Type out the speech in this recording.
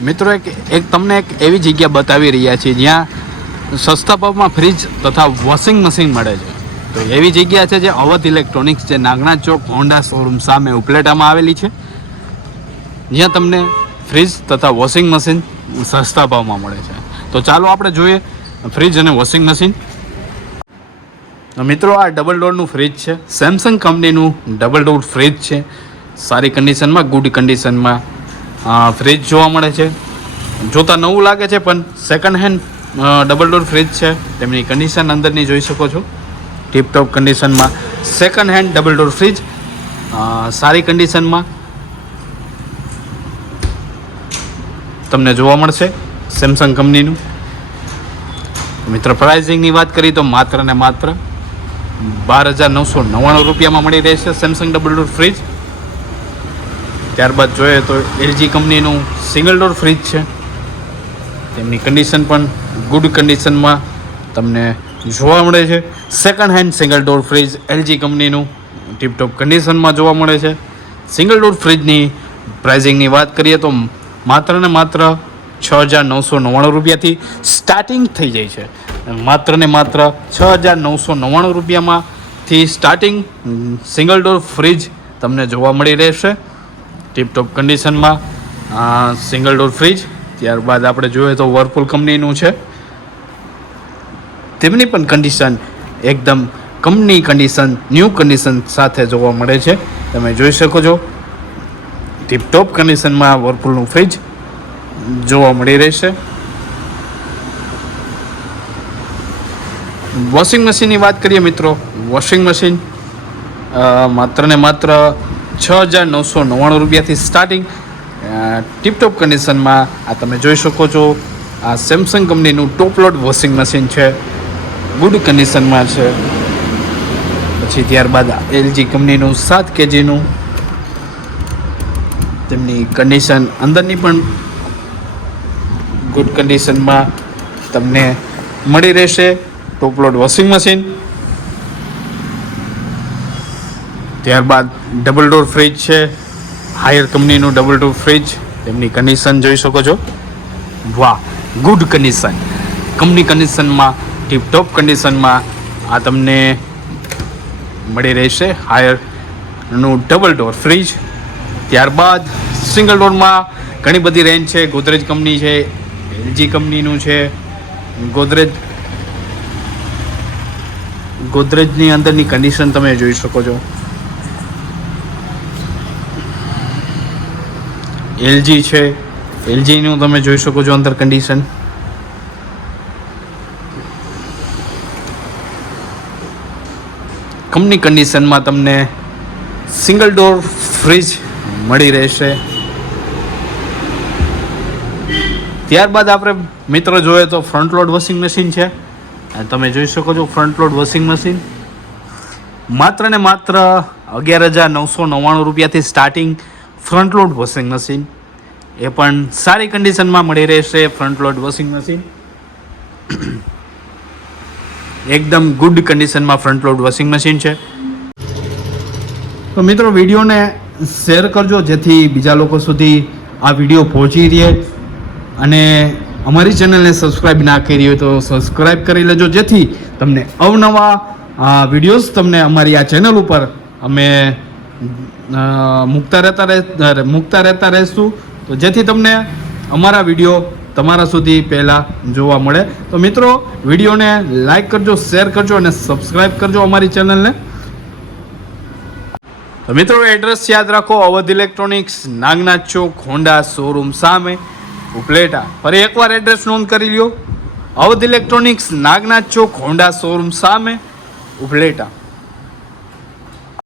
મિત્રો એક તમને એક એવી જગ્યા બતાવી રહ્યા છીએ જ્યાં સસ્તા ભાવમાં ફ્રીજ તથા વોશિંગ મશીન મળે છે. તો એવી જગ્યા છે જે અવધ ઇલેક્ટ્રોનિક્સ, જે નાગનાથ ચોક હોન્ડા શોરૂમ સામે ઉપલેટામાં આવેલી છે, જ્યાં તમને ફ્રીજ તથા વોશિંગ મશીન સસ્તા ભાવમાં મળે છે. તો ચાલો આપણે જોઈએ ફ્રીજ અને વોશિંગ મશીન. મિત્રો આ ડબલ ડોરનું ફ્રીજ છે, સેમસંગ કંપનીનું ડબલ ડોર ફ્રીજ છે. સારી કન્ડિશનમાં, ગુડ કન્ડિશનમાં ફ્રીજ જોવા મળે છે. જોતા નવું લાગે છે પણ second hand double door fridge છે. તેમની કન્ડિશન અંદરની જોઈ શકો છો, ટીપટોપ કન્ડિશનમાં second hand double door fridge, સારી કન્ડિશનમાં તમને જોવા મળશે, સેમસંગ કંપનીનું. મિત્ર પ્રાઇઝિંગની વાત કરીએ તો માત્ર ને માત્ર 12,999 રૂપિયામાં મળી રહેશે સેમસંગ ડબલ ડોર ફ્રીજ. ત્યારબાદ જોઈએ તો એલજી કંપનીનું સિંગલ ડોર ફ્રીજ છે. તેમની કન્ડિશન પણ ગુડ કન્ડિશનમાં તમને જોવા મળે છે. Second hand single door fridge LG કંપનીનું ટીપટોપ કન્ડિશનમાં જોવા મળે છે. સિંગલ ડોર ફ્રીજની પ્રાઇઝિંગની વાત કરીએ તો માત્ર ને માત્ર 6,999 રૂપિયાથી સ્ટાર્ટિંગ થઈ જાય છે. માત્ર ને માત્ર 6,999 રૂપિયામાંથી સ્ટાર્ટિંગ સિંગલ ડોર ફ્રીજ તમને જોવા મળી રહેશે ટીપટોપ કન્ડિશનમાં સિંગલ ડોર ફ્રીજ. ત્યારબાદ આપણે જોઈએ તો વર્લપૂલ કંપનીનું છે, તેમની પણ કન્ડિશન એકદમ કંપની કન્ડિશન, ન્યૂ કન્ડિશન સાથે જોવા મળે છે. તમે જોઈ શકો છો ટીપટોપ કન્ડિશનમાં વર્લપૂલનું ફ્રીજ જોવા મળી રહેશે. વોશિંગ મશીનની વાત કરીએ મિત્રો, વોશિંગ મશીન માત્ર ને માત્ર 6,999 રૂપિયાથી સ્ટાર્ટિંગ ટીપટોપ કન્ડિશનમાં આ તમે જોઈ શકો છો. આ સેમસંગ કંપનીનું ટોપ લોડ વોશિંગ મશીન છે, ગુડ કન્ડિશનમાં છે. પછી ત્યારબાદ એલજી કંપનીનું 7 kgનું, તેમની કન્ડિશન અંદરની પણ ગુડ કન્ડિશનમાં તમને મળી રહેશે ટોપ લોડ વોશિંગ મશીન. ત્યારબાદ ડબલ ડોર ફ્રીજ છે, હાયર કંપનીનું ડબલ ડોર ફ્રીજ, તેમની કન્ડિશન જોઈ શકો છો. વાહ, ગુડ કન્ડિશન, કંપની કન્ડિશનમાં, ટીપટોપ કન્ડિશનમાં આ તમને મળી રહેશે હાયરનું ડબલ ડોર ફ્રીજ. ત્યારબાદ સિંગલ ડોરમાં ઘણી બધી રેન્જ છે. ગોદરેજ કંપની છે, એલજી કંપનીનું છે. ગોદરેજની અંદરની કન્ડિશન તમે જોઈ શકો છો. એલજી છે, એલજીનું તમે જોઈ શકો છો અંદર કન્ડિશન. કંપની કન્ડિશનમાં તમને સિંગલ ડોર ફ્રીજ મળી રહેશે. ત્યારબાદ આપણે મિત્રો જોઈએ તો ફ્રન્ટ લોડ વોશિંગ મશીન છે. તમે જોઈ શકો છો ફ્રન્ટ લોડ વોશિંગ મશીન માત્ર ને માત્ર 11,999 રૂપિયાથી starting front load washing machine, એ પણ સારી કન્ડિશનમાં મળી રહેશે. ફ્રન્ટ લોડ વોશિંગ મશીન એકદમ ગુડ કન્ડિશનમાં ફ્રન્ટ લોડ વોશિંગ મશીન છે. તો મિત્રો વિડીયોને શેર કરજો જેથી બીજા લોકો સુધી આ વિડીયો પહોંચી રહે, અને અમારી ચેનલને સબસ્ક્રાઈબ ના કરી હોય તો સબસ્ક્રાઈબ કરી લેજો, જેથી તમને અવનવા વિડીયોઝ તમને અમારી આ ચેનલ ઉપર અમે મૂકતા રહેતા રહીશું, તો જેથી તમને અમારા વિડીયો તમારા સુધી પહેલાં જોવા મળે. તો મિત્રો વિડીયોને લાઈક કરજો, શેર કરજો અને સબસ્ક્રાઈબ કરજો અમારી ચેનલને. તો મિત્રો એડ્રેસ યાદ રાખો, અવધ ઇલેક્ટ્રોનિક્સ, નાગનાથ ચોક, હોન્ડા શોરૂમ સામે, ઉપલેટા. ફરી એકવાર એડ્રેસ નોંધ કરી લ્યો, અવધ ઇલેક્ટ્રોનિક્સ, નાગનાથ ચોક, હોન્ડા શોરૂમ સામે, ઉપલેટા.